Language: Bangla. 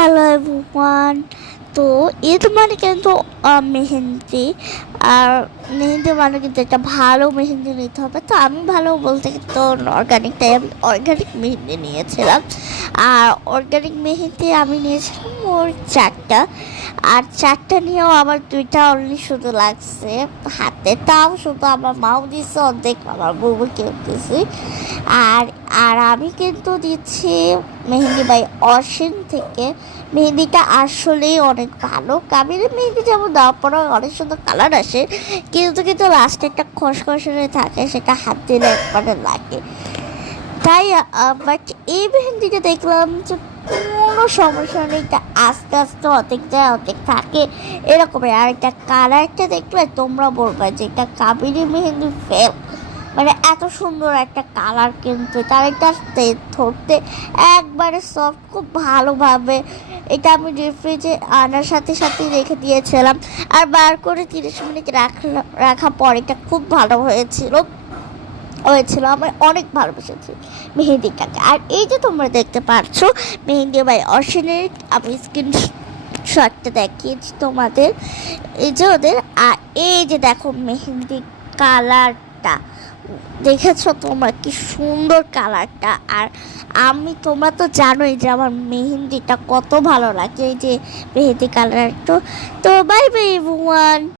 Hello everyone. তো ঈদ মানে কিন্তু মেহেন্দি। আর মেহেন্দি মানে কিন্তু একটা ভালো মেহেন্দি নিতে হবে। তো আমি ভালো বলতে তো অর্গানিক, তাই আমি অর্গানিক মেহেন্দি নিয়েছিলাম। আর অর্গানিক মেহেন্দি আমি নিয়েছিলাম ওর 4টা। আর 4টা নিয়েও আমার 2টা অনলি শুধু লাগছে হাতে, তাও শুধু আমার মাও দিচ্ছে অর্ধেক, আমার বউকে দিচ্ছি। আর আর আমি কিন্তু দিচ্ছি মেহেন্দি বাই অসীম থেকে। মেহেন্দিটা আসলেই অনেক ভালো। কাবির মেহেন্দি যেমন দেওয়ার পরে অনেক সুন্দর কালার আসে, কিন্তু লাস্টে একটা খসখসে থাকে, সেটা হাত দিলে একবারে লাগে। তাই বাট এই মেহেন্দিটা দেখলাম যে কোনো সমস্যা নেই, এটা আস্তে আস্তে অর্ধেক যায় অর্ধেক থাকে এরকমই। আর একটা কালারটা দেখলে তোমরা বলবে যে এটা কাবেরী মেহেন্দি ফেল। মানে এত সুন্দর একটা কালার, কিন্তু তার এটা ধরতে একবারে সফট, খুব ভালোভাবে। এটা আমি ডিপ ফ্রিজে আনার সাথে সাথেই রেখে দিয়েছিলাম। আর বার করে 30 মিনিট রাখা পর এটা খুব ভালো হয়েছিল। আমার অনেক ভালোবেসেছি মেহেন্দিটাকে। আর এই যে তোমরা দেখতে পাচ্ছ মেহেন্দি বাই অসীনের, আমি স্ক্রিনশটটা দেখিয়েছি তোমাদের। এই যে ওদের, আর এই যে দেখো মেহেন্দি কালারটা, দেখেছো তোমরা কি সুন্দর কালারটা। আর তোমরা তো জানোই যে আমার মেহেন্দিটা কত ভালো লাগে, এই যে মেহেন্দি কালার। তো বাই বাই এভরিওয়ান।